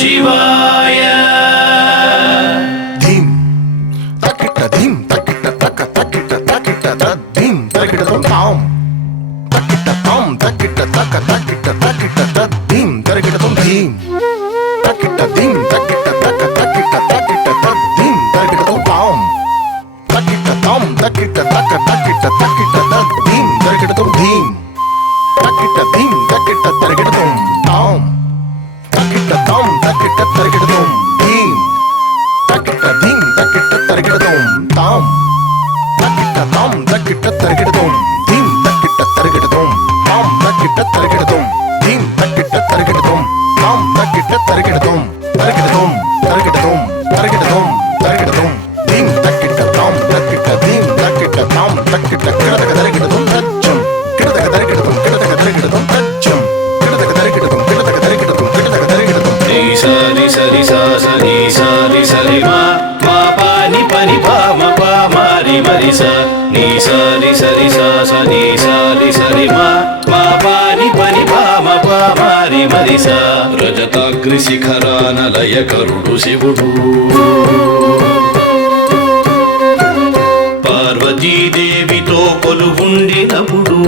शिवाय। धीम। तकिट धीम, तकिट, तक, तकिट तकिट तद्धीम तकिट ताम। तकिट ताम, तकिट, तक, तकिट तकिट तद्धीम तकिट तुम धीम। तकिट धीम, तकिट തരക്കിട്ട തോന്നും. స నీ సరి సరి సా సరి సరి సరి మా మా పాని పని పా మ పా మారి మరి స. రజతాగ్రి శిఖరాన లయ కరుడు శివుడు. పార్వతీదేవితో కొలువుండినప్పుడు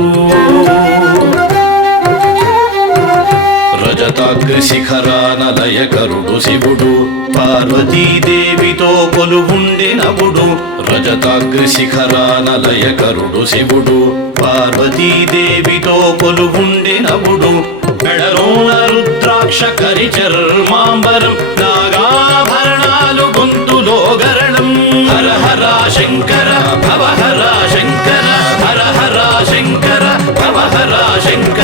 రజతాగ్రి శిఖరాన దయకరుడు శివుడు. పార్వతీదేవితో కొలువుండినప్పుడు రజతాగ్రి శిఖరాన దయకరుడు శివుడు. పార్వతీదేవితో కొలువుండినప్పుడు మెడలోన రుద్రాక్ష కరి చర్మాంబరం నాగాభరణాలు గొంతులో గరణం. హర హర శంకర భవ హర శంకర హర హర శంకర భవ హర శంకర.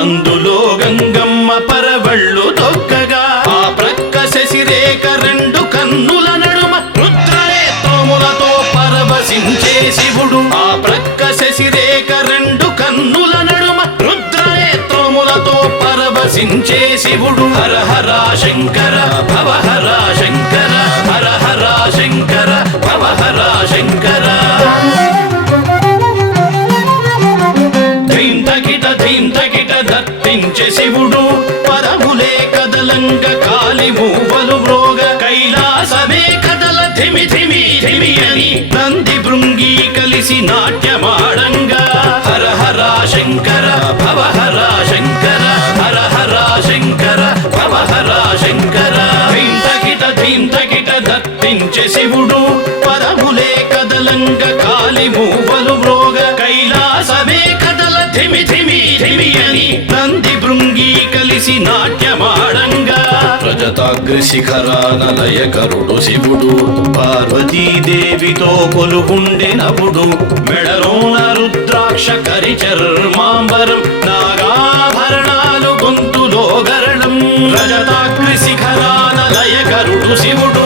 అందులో గంగమ్మ పరవళ్ళు తొక్కగా. ఆ ప్రక్క శశిరేఖ రెండు కన్నుల నడుమ రుద్రనేత్రములతో పరవశించే శివుడు. ఆ ప్రక్క శశిరేఖ రెండు కన్నుల నడుమ రుద్రనేత్రములతో పరవశించే శివుడు. హర హర శంకర భవ హర దత్తించే శివుడు పదములే కదలంగ కాలి మూవలు మ్రోగ కైలాసమే కదల ధిమి ధిమి ధిమి అని నంది భృంగి కలిసి నాట్యమాడంగ. హర హర శంకర భవ హర శంకర హర హర శంకర భవ హర శంకర. ధీం తకిట ధీం శివుడు పదములే కదలంగ కాలి మూవలు మ్రోగ కైలాసమే కదల ధిమి ధిమి ఘిమియని నంది భృంగి కలిసి నాట్యమాడంగా. రజతాగ్రి శిఖరాన లయకరుడు శివుడు పార్వతీదేవితో కొలుగుండెనప్పుడు మెడలోన రుద్రాక్ష కరి చర్మాంబరం నాగాభరణాలు గొంతులో గరణం. రజతాగ్రి శిఖరాన లయకరుడు శివుడు